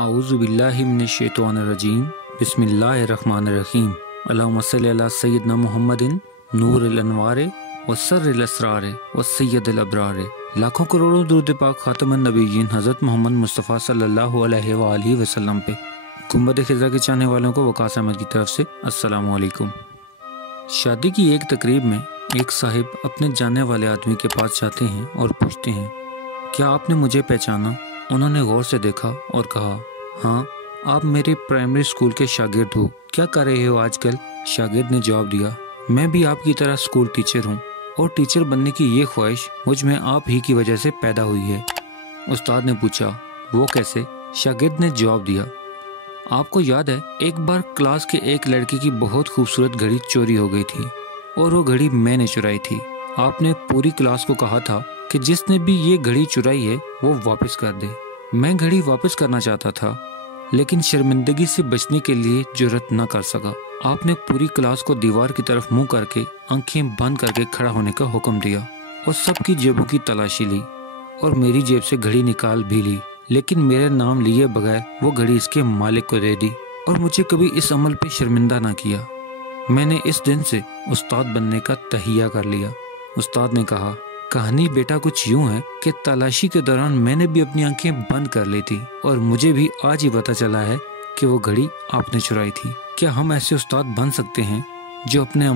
अऊज़ु बिल्लाहि मिनश्शैतानिर्रजीम बिस्मिल्लाहिर्रहमानिर्रहीम अल्लाहुम्मा सल्लि अला सय्यिदना मुहम्मदिन नूरिल अनवार वस्सर्रिल असरार वस्सय्यदिल अबरार। लाखों करोड़ों दुरूद पाक खातमुन नबिय्यीन हज़रत मोहम्मद मुस्तफ़ा सल्लल्लाहु अलैहि वआलिहि वसल्लम पे। गुंबद खिज़ा के चाहने वालों को वकास अहमद की तरफ से अस्सलामु अलैकुम। शादी की एक तकरीब में एक साहिब अपने जानने वाले आदमी के पास जाते हैं और पूछते हैं, क्या आपने मुझे पहचाना? उन्होंने गौर से देखा और कहा, हाँ, आप मेरे प्राइमरी स्कूल के शागिर्द हो। क्या कर रहे हो आजकल? शागिर्द ने जवाब दिया, मैं भी आपकी तरह स्कूल टीचर हूँ और टीचर बनने की ये ख्वाहिश मुझ में आप ही की वजह से पैदा हुई है। उस्ताद ने पूछा, वो कैसे? शागिर्द ने जवाब दिया, आपको याद है एक बार क्लास के एक लड़के की बहुत खूबसूरत घड़ी चोरी हो गई थी और वो घड़ी मैंने चुराई थी। आपने पूरी क्लास को कहा था कि जिसने भी ये घड़ी चुराई है वो वापस कर दे। मैं घड़ी वापस करना चाहता था लेकिन शर्मिंदगी से बचने के लिए जुर्रत न कर सका। आपने पूरी क्लास को दीवार की तरफ मुंह करके आंखें बंद करके खड़ा होने का हुक्म दिया और सबकी जेबों की तलाशी ली और मेरी जेब से घड़ी निकाल भी ली, लेकिन मेरे नाम लिए बगैर वो घड़ी इसके मालिक को दे दी और मुझे कभी इस अमल पे शर्मिंदा ना किया। मैंने इस दिन से उस्ताद बनने का तहिया कर लिया। उस्ताद ने कहा, कहानी बेटा कुछ यूं है कि तलाशी के दौरान मैंने भी अपनी आंखें बंद कर ली थी और मुझे भी आज ही पता चला है कि वो घड़ी आपने चुराई थी। क्या हम ऐसे उस्ताद बन सकते हैं जो अपने